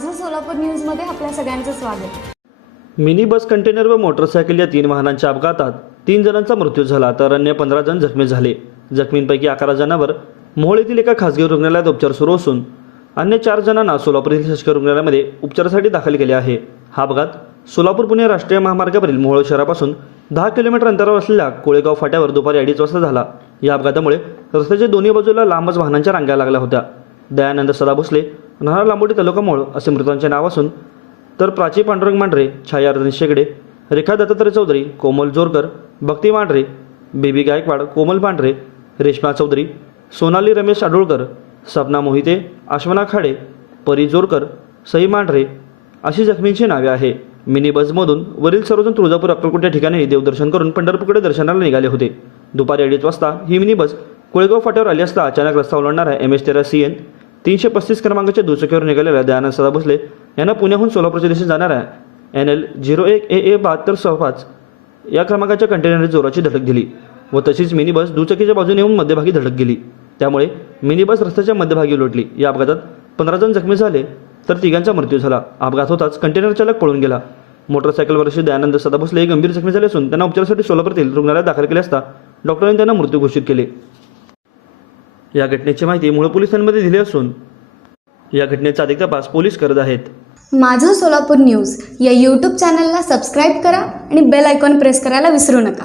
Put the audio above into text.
माझं सोलापूर न्यूजमध्ये आपल्या सगळ्यांचं स्वागत। मिनी बस कंटेनर व मोटरसायकल या 3 वाहनांच्या अपघातात 3 जणांचा मृत्यू झाला तर अन्य 15 जण जखमी झाले। जखमींपैकी 11 जणांवर मोहोळ येथील एका खासगी रुग्णालयात उपचार सुरू असून अन्य 4 जणांना सोलापूर येथील शासकीय रुग्णालयामध्ये उपचारासाठी दाखल केले आहे। हा अपघात सोलापूर पुणे राष्ट्रीय महामार्गावरील मोहोळ शहरापासून 10 किलोमीटर अंतरावर असलेल्या कोळेगाव फाट्यावर दुपारी 2:30 वाजता झाला। या अपघातामुळे रस्त्याच्या दोन्ही बाजूला लांबच वाहनांच्या रांगा लागल्या होत्या। दयानंद सदा भोसले, राहणार लांबोटी तालुका मोहोळ असे मृतांचे नाव असून तर प्राची पांडुरंग मांढरे, छाया रजनीश शेगडे, रेखा दत्तात्रय चौधरी, कोमल जोरकर, भक्ती मांढरे, बेबी गायकवाड, कोमल पांढरे, रेश्मा चौधरी, सोनाली रमेश आडोळकर, सपना मोहिते, आश्वना खाडे, परी जोरकर, सई मांढरे अशी जखमींची नावे आहे। मिनी बसमधून वरील सर्वजण तुळजापूर अक्कलकोट या ठिकाणी देवदर्शन करून पंढरपूरकडे दर्शनाला निघाले होते। दुपारी 2:30 वाजता ही मिनी बस कोळेगाव फाट्यावर आली असता अचानक रस्ता ओलांडणाऱ्या MH13 CN 335 क्रमांकाच्या दुचाकीवर निघालेल्या दयानंद सदा भोसले यांना पुण्याहून सोलापूरच्या दिशेने जाणाऱ्या NL 01 AA 7265 या क्रमांकाच्या कंटेनरने जोराची धडक दिली व तशीच मिनी बस दुचाकीच्या बाजूने येऊन मध्यभागी धडक गेली। त्यामुळे मिनी बस रस्त्याच्या मध्यभागी उलटली। या अपघातात 15 जण जखमी झाले तर 3घांचा मृत्यू झाला। अपघात होताच कंटेनर चालक पळून गेला। मोटरसायकलवरचे दयानंद सदा भोसले गंभीर जखमी झाले असून त्यांना उपचारासाठी सोलापूरतील रुग्णालयात दाखल केले असता डॉक्टरांनी त्यांना मृत्यू घोषित केले। या घटनेची माहिती मूळ पोलिसांमध्ये दिली असून या घटनेचा अधिक तपास पोलीस करत आहेत। माझं सोलापूर न्यूज या YouTube चॅनलला सबस्क्राईब करा आणि बेल आयकॉन प्रेस करायला विसरू नका।